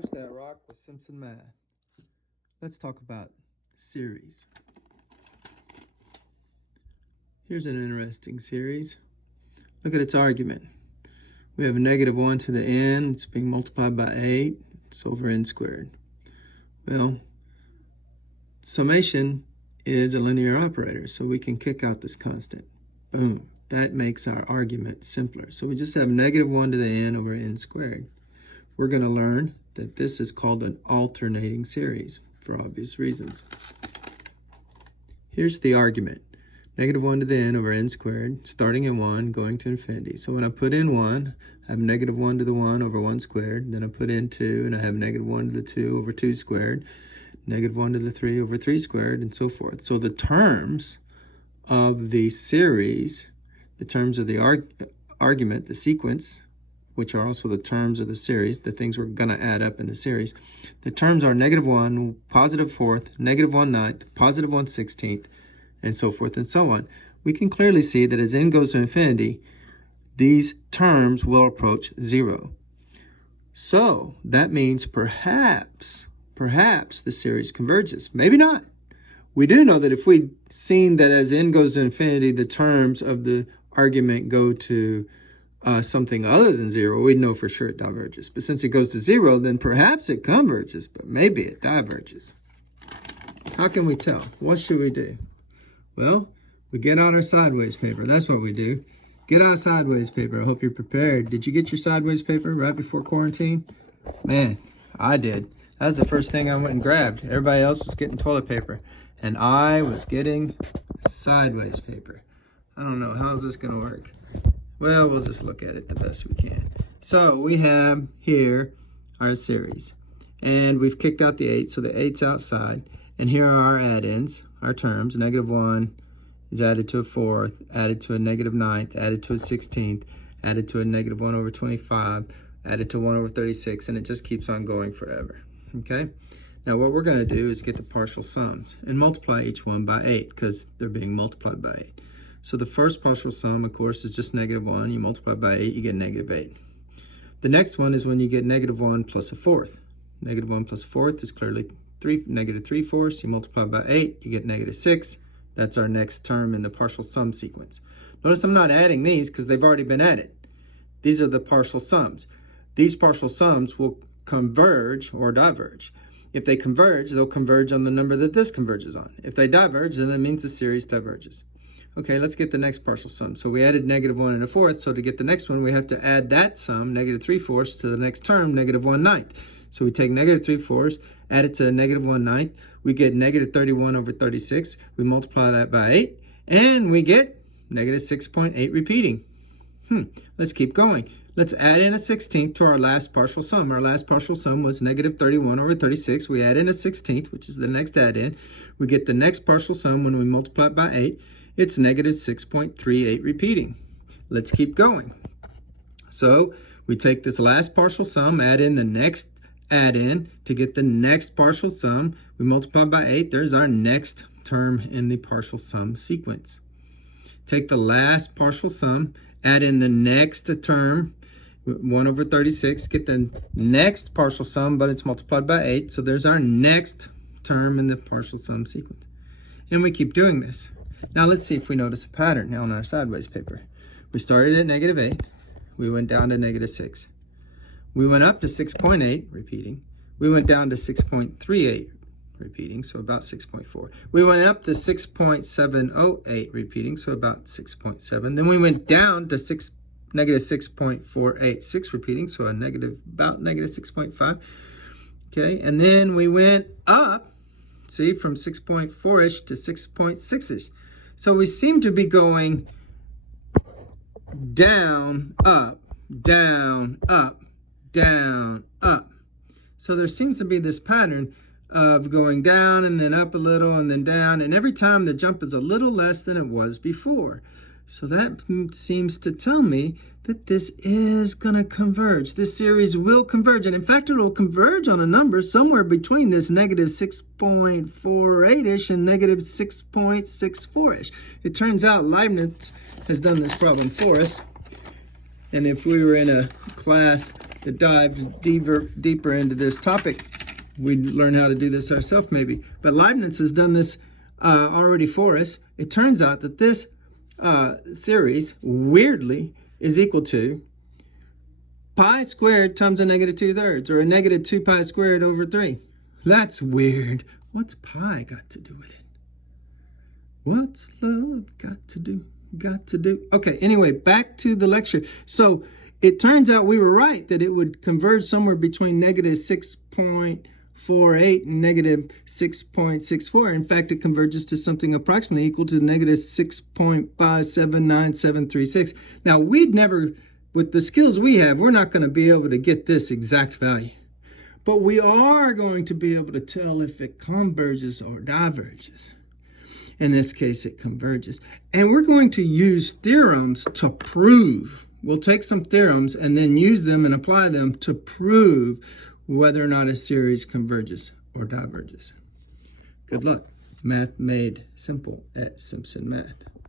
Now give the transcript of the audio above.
Push that rock with Simpson Math. Let's talk about series. Here's an interesting series. Look at its argument. We have a -1 to the n. It's being multiplied by 8. It's over n squared. Well, summation is a linear operator, so we can kick out this constant. Boom. That makes our argument simpler. So we just have -1 to the n over n squared. We're going to learn that this is called an alternating series for obvious reasons. Here's the argument. -1 to the n over n squared, starting at 1, going to infinity. So when I put in 1, I have -1 to the 1 over 1 squared. Then I put in 2, and I have -1 to the 2 over 2 squared, -1 to the 3 over 3 squared, and so forth. So the terms of the series, the terms of the argument, the sequence, which are also the terms of the series, the things we're going to add up in the series, the terms are -1, +4th, -1/9, +1/16, and so forth and so on. We can clearly see that as n goes to infinity, these terms will approach 0. So that means perhaps the series converges. Maybe not. We do know that if we'd seen that as n goes to infinity, the terms of the argument go to something other than 0, we'd know for sure it diverges. But since it goes to 0, then perhaps it converges, but maybe it diverges. How can we tell? What should we do? Well, we get out our sideways paper. That's what we do. Get out sideways paper. I hope you're prepared. Did you get your sideways paper right before quarantine? Man, I did. That was the first thing I went and grabbed. Everybody else was getting toilet paper, and I was getting sideways paper. I don't know. How is this going to work? Well, we'll just look at it the best we can. So we have here our series, and we've kicked out the 8, so the 8's outside. And here are our add-ins, our terms. -1 is added to a 4th, added to a -9th, added to a 16th, added to a -1 over 25, added to 1 over 36, and it just keeps on going forever. Okay? Now what we're going to do is get the partial sums and multiply each one by 8 because they're being multiplied by 8. So the first partial sum, of course, is just -1. You multiply by 8, you get -8. The next one is when you get -1 plus a 4th. -1 plus a 4th is clearly -3/4. You multiply by 8, you get -6. That's our next term in the partial sum sequence. Notice I'm not adding these because they've already been added. These are the partial sums. These partial sums will converge or diverge. If they converge, they'll converge on the number that this converges on. If they diverge, then that means the series diverges. Okay, let's get the next partial sum. So we added -1 and a 4th, so to get the next one, we have to add that sum, -3/4, to the next term, -1/9. So we take -3/4, add it to -1/9, we get -31 over 36, we multiply that by 8, and we get -6.8 repeating. Let's keep going. Let's add in a 16th to our last partial sum. Our last partial sum was -31 over 36. We add in a 16th, which is the next add-in. We get the next partial sum when we multiply it by 8. It's -6.38 repeating. Let's keep going. So we take this last partial sum, add in the next add-in to get the next partial sum. We multiply by 8. There's our next term in the partial sum sequence. Take the last partial sum, add in the next term, 1 over 36, get the next partial sum, but it's multiplied by 8. So there's our next term in the partial sum sequence. And we keep doing this. Now let's see if we notice a pattern on our sideways paper. We started at -8. We went down to -6. We went up to 6.8, repeating. We went down to 6.38, repeating, so about 6.4. We went up to 6.708, repeating, so about 6.7. Then we went down to -6.486, repeating, so about -6.5. Okay, and then we went up, see, from 6.4-ish to 6.6-ish. So we seem to be going down, up, down, up, down, up. So there seems to be this pattern of going down and then up a little and then down, and every time the jump is a little less than it was before. So that seems to tell me that this is going to converge. This series will converge, and in fact, it will converge on a number somewhere between this -6.48-ish and -6.64-ish. It turns out Leibniz has done this problem for us, and if we were in a class that dive deeper into this topic, we'd learn how to do this ourselves maybe. But Leibniz has done this already for us. It turns out that this series, weirdly, is equal to pi squared times a negative 2/3, or a negative 2 pi squared over 3. That's weird. What's pi got to do with it? What's love got to do? Okay, anyway, back to the lecture. So it turns out we were right that it would converge somewhere between negative 6.48 and negative 6.64. In fact, it converges to something approximately equal to negative 6.579736. Now, with the skills we have, we're not going to be able to get this exact value. But we are going to be able to tell if it converges or diverges. In this case, it converges. And we're going to use theorems to prove. We'll take some theorems and then use them and apply them to prove whether or not a series converges or diverges. Good luck. Math made simple at Simpson Math.